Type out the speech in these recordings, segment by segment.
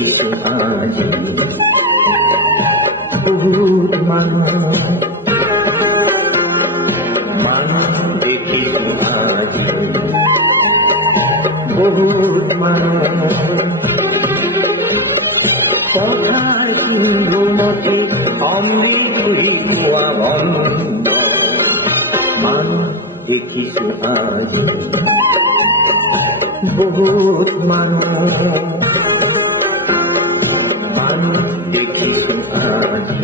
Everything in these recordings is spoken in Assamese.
দেখিছো আজি বহুত মানুহ দেখিছো আজি বহুত মানুহ কথাৰ সিন্ধুমতী অমৃত ঘূৰি পোৱা বন্ধ মানুহ দেখিছো আজি বহুত মানুহ দেখিছো আজি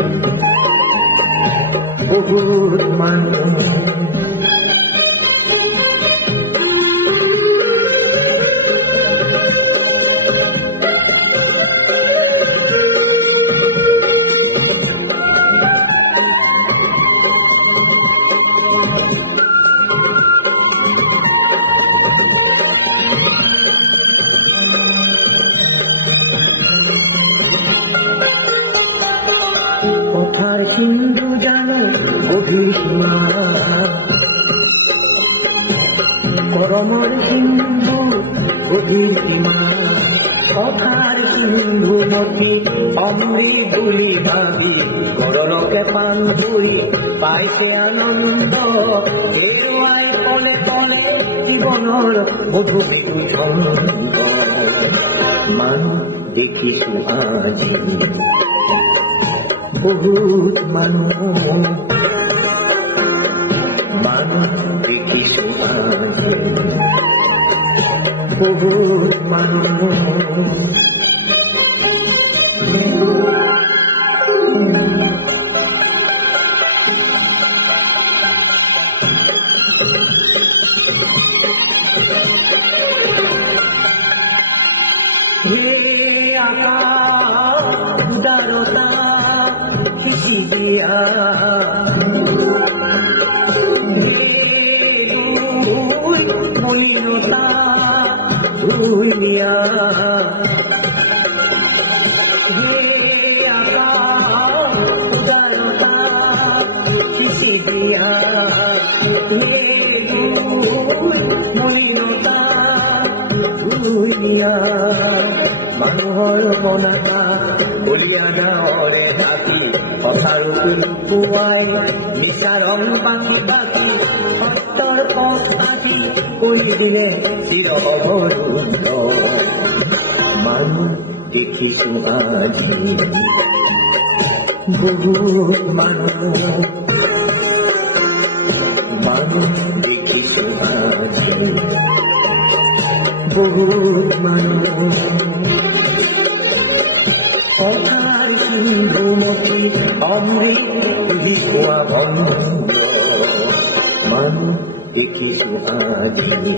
বহুত মানুহ কথার সিন্ধু জানো গভীর সীমা করমর সিন্ধু গভীর সীমা কথার সিন্ধু মতি অমৃত বুলি ভাবি গরলকে পান ধুই পাইছে আনন্দ হেৰুৱাই তলে তলে জীৱনৰ মধুময় ছন্দ মানুহ দেখিছো আজি বহুত মানুহ দেখিছো আজি বহুত মানুহ হে আকাশ উদাৰতা দিয়া মলিনতা ধুলিয়া উদাৰতা খিচি দিয়া মলিনতা ধুলিয়া মানুহৰ মনতা বলিয়া গাঁৱৰে থাকি কথাৰো লুকুৱাই মিছা ৰং পাখি পাখি সত্যৰ পথ পাখি কৰি দিলে চিৰ অৱৰুদ্ধ মানুহ দেখিছো আজি বহুত মানুহ দেখিছো আজি বহুত মানুহ কথাৰ সিন্ধুমতী অমৃত ঘূৰি পোৱা বন্ধ মানুহ দেখিছো আজি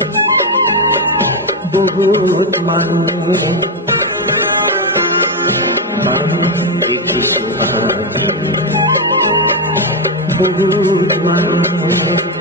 বহুত মানুহ দেখিছো আজি বহুত মানুহ